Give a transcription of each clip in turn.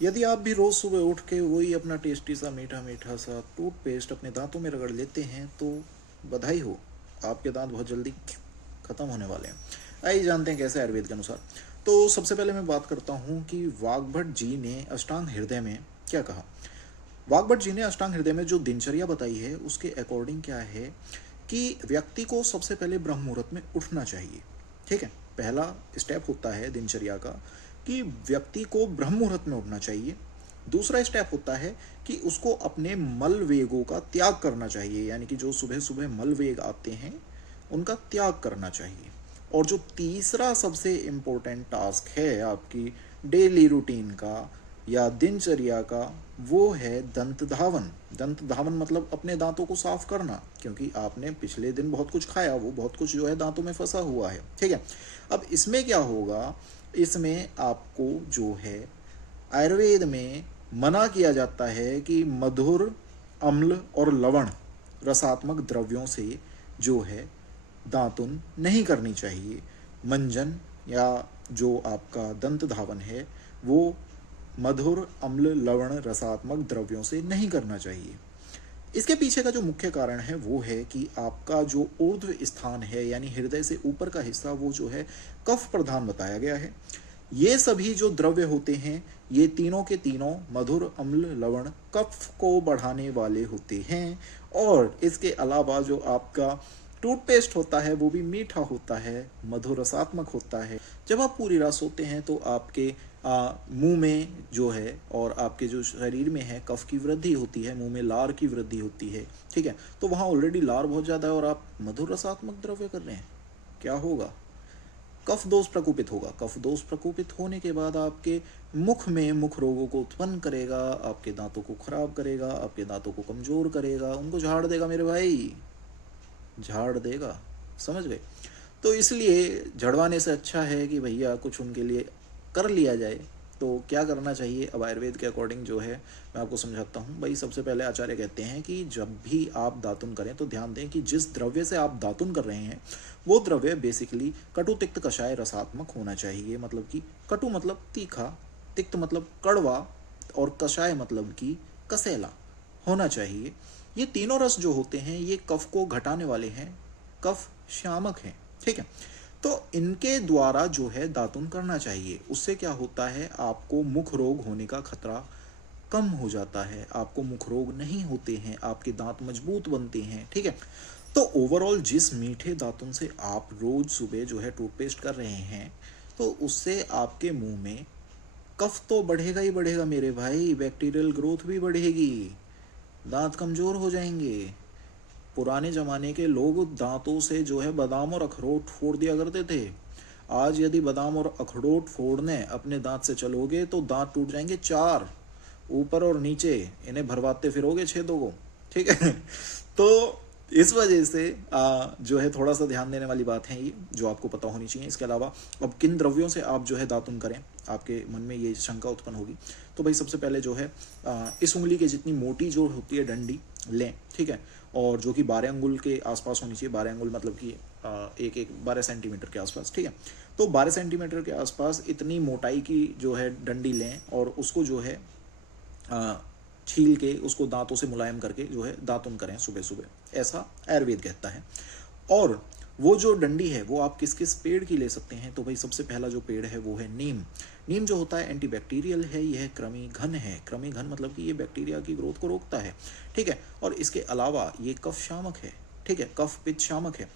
यदि आप भी रोज़ सुबह उठ के वही अपना टेस्टी सा मीठा मीठा सा टूथपेस्ट अपने दांतों में रगड़ लेते हैं तो बधाई हो, आपके दांत बहुत जल्दी ख़त्म होने वाले हैं। आइए जानते हैं कैसे आयुर्वेद के अनुसार। तो सबसे पहले मैं बात करता हूँ कि वाग्भट जी ने अष्टांग हृदय में क्या कहा। वाग्भट जी ने अष्टांग हृदय में जो दिनचर्या बताई है उसके अकॉर्डिंग क्या है कि व्यक्ति को सबसे पहले ब्रह्म मुहूर्त में उठना चाहिए। ठीक है, पहला स्टेप होता है दिनचर्या का कि व्यक्ति को ब्रह्म मुहूर्त में उठना चाहिए। दूसरा स्टेप होता है कि उसको अपने मल वेगों का त्याग करना चाहिए, यानी कि जो सुबह सुबह मल वेग आते हैं उनका त्याग करना चाहिए। और जो तीसरा सबसे इम्पोर्टेंट टास्क है आपकी डेली रूटीन का या दिनचर्या का, वो है दंत धावन। दंत धावन मतलब अपने दांतों को साफ करना, क्योंकि आपने पिछले दिन बहुत कुछ खाया, वो बहुत कुछ जो है दांतों में फंसा हुआ है। ठीक है, अब इसमें क्या होगा, इसमें आपको जो है आयुर्वेद में मना किया जाता है कि मधुर, अम्ल और लवण रसात्मक द्रव्यों से जो है दातुन नहीं करनी चाहिए। मंजन या जो आपका दंत धावन है वो मधुर, अम्ल, लवण रसात्मक द्रव्यों से नहीं करना चाहिए। इसके पीछे का जो मुख्य कारण है वो है कि आपका जो ऊर्ध्व स्थान है यानी हृदय से ऊपर का हिस्सा वो जो है कफ प्रधान बताया गया है। ये सभी जो द्रव्य होते हैं ये तीनों के तीनों मधुर, अम्ल, लवण कफ को बढ़ाने वाले होते हैं। और इसके अलावा जो आपका टूथपेस्ट होता है वो भी मीठा होता है, मधुर रसात्मक होता है। जब आप पूरी रात सोते हैं तो आपके मुंह में जो है और आपके जो शरीर में है कफ की वृद्धि होती है, मुंह में लार की वृद्धि होती है। ठीक है, तो वहाँ ऑलरेडी लार बहुत ज़्यादा है और आप मधुर रसात्मक द्रव्य कर रहे हैं, क्या होगा, कफ दोष प्रकोपित होगा। कफ दोष प्रकोपित होने के बाद आपके मुख में मुख रोगों को उत्पन्न करेगा, आपके दांतों को खराब करेगा, आपके दांतों को कमजोर करेगा, उनको झाड़ देगा मेरे भाई, झाड़ देगा, समझ गए। तो इसलिए झड़वाने से अच्छा है कि भैया कुछ उनके लिए कर लिया जाए। तो क्या करना चाहिए, अब आयुर्वेद के अकॉर्डिंग जो है मैं आपको समझाता हूँ भाई। सबसे पहले आचार्य कहते हैं कि जब भी आप दातुन करें तो ध्यान दें कि जिस द्रव्य से आप दातुन कर रहे हैं वो द्रव्य बेसिकली कटु तिक्त कषाय रसात्मक होना चाहिए। मतलब कि कटु मतलब तीखा, तिक्त मतलब कड़वा और कषाय मतलब कि कसेला होना चाहिए। ये तीनों रस जो होते हैं ये कफ को घटाने वाले हैं, कफ शामक हैं। ठीक है, तो इनके द्वारा जो है दातुन करना चाहिए। उससे क्या होता है, आपको मुख रोग होने का खतरा कम हो जाता है, आपको मुख रोग नहीं होते हैं, आपके दांत मजबूत बनते हैं। ठीक है, तो ओवरऑल जिस मीठे दातुन से आप रोज सुबह जो है टूथपेस्ट कर रहे हैं तो उससे आपके मुंह में कफ तो बढ़ेगा ही बढ़ेगा मेरे भाई, बैक्टीरियल ग्रोथ भी बढ़ेगी, दांत कमजोर हो जाएंगे। पुराने ज़माने के लोग दांतों से जो है बादाम और अखरोट फोड़ दिया करते थे। आज यदि बादाम और अखरोट फोड़ने अपने दांत से चलोगे तो दांत टूट जाएंगे चार, ऊपर और नीचे, इन्हें भरवाते फिरोगे छेदों को। ठीक है तो इस वजह से जो है थोड़ा सा ध्यान देने वाली बात है ये, जो आपको पता होनी चाहिए। इसके अलावा अब किन द्रव्यों से आप जो है दातुन करें, आपके मन में ये शंका उत्पन्न होगी। तो भाई सबसे पहले जो है इस उंगली के जितनी मोटी जो होती है डंडी लें। ठीक है, और जो कि 12 अंगुल के आसपास होनी चाहिए। 12 अंगुल मतलब कि एक 12 सेंटीमीटर के आसपास। ठीक है, तो 12 सेंटीमीटर के आसपास इतनी मोटाई की जो है डंडी लें और उसको जो है छील के उसको दांतों से मुलायम करके जो है दातुन करें सुबह सुबह, ऐसा आयुर्वेद कहता है। और वो जो डंडी है वो आप किस किस पेड़ की ले सकते हैं, तो भाई सबसे पहला जो पेड़ है वो है नीम। नीम जो होता है एंटीबैक्टीरियल है, यह कृमि घन है। कृमि घन मतलब कि ये बैक्टीरिया की ग्रोथ को रोकता है। ठीक है, और इसके अलावा ये कफ शामक है। ठीक है, कफ पित्त शामक है।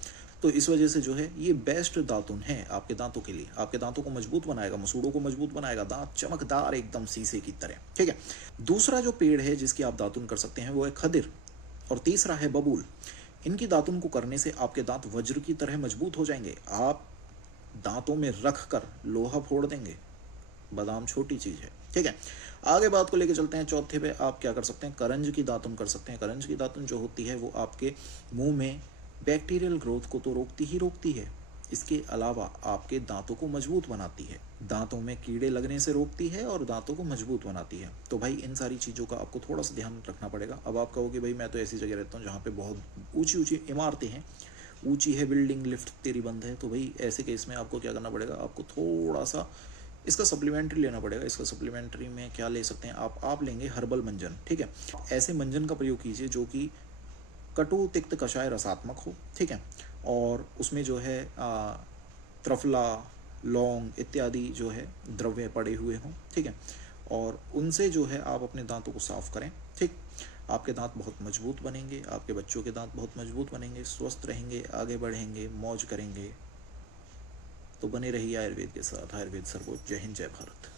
तो इस वजह से जो है ये बेस्ट दातुन है आपके दांतों के लिए, आपके दांतों को मजबूत बनाएगा, मसूड़ों को मजबूत बनाएगा, दांत चमकदार एकदम शीशे की तरह। ठीक है, दूसरा जो पेड़ है जिसकी आप दातुन कर सकते हैं वो है खदिर, और तीसरा है बबूल। इनकी दातुन को करने से आपके दांत वज्र की तरह मजबूत हो जाएंगे, आप दांतों में रख कर लोहा फोड़ देंगे। बादाम छोटी चीज है। ठीक है, आगे बात को लेकर चलते हैं। चौथे पे आप क्या कर सकते हैं, करंज की दातुन कर सकते हैं। करंज की दातुन जो होती है वो आपके मुंह में बैक्टीरियल ग्रोथ को तो रोकती ही रोकती है, इसके अलावा आपके दांतों को मजबूत बनाती है, दांतों में कीड़े लगने से रोकती है और दांतों को मजबूत बनाती है। तो भाई इन सारी चीज़ों का आपको थोड़ा सा ध्यान रखना पड़ेगा। अब आप कहोगे भाई मैं तो ऐसी जगह रहता हूँ जहाँ पे बहुत ऊंची ऊंची इमारतें हैं, ऊंची है बिल्डिंग, लिफ्ट तेरी बंद है, तो भाई ऐसे केस में आपको क्या करना पड़ेगा, आपको थोड़ा सा इसका सप्लीमेंट्री लेना पड़ेगा। इसका सप्लीमेंट्री में क्या ले सकते हैं आप लेंगे हर्बल मंजन, ठीक है। ऐसे मंजन का प्रयोग कीजिए जो कि कटु तिक्त कषाय रसात्मक हो, ठीक है, और उसमें जो है त्रिफला, लौंग इत्यादि जो है द्रव्य पड़े हुए हों, ठीक है, और उनसे जो है आप अपने दांतों को साफ करें, ठीक। आपके दांत बहुत मजबूत बनेंगे, आपके बच्चों के दांत बहुत मजबूत बनेंगे, स्वस्थ रहेंगे, आगे बढ़ेंगे, मौज करेंगे। तो बने रहिए आयुर्वेद के साथ। आयुर्वेद सर्वोच्च। जय हिंद, जय भारत।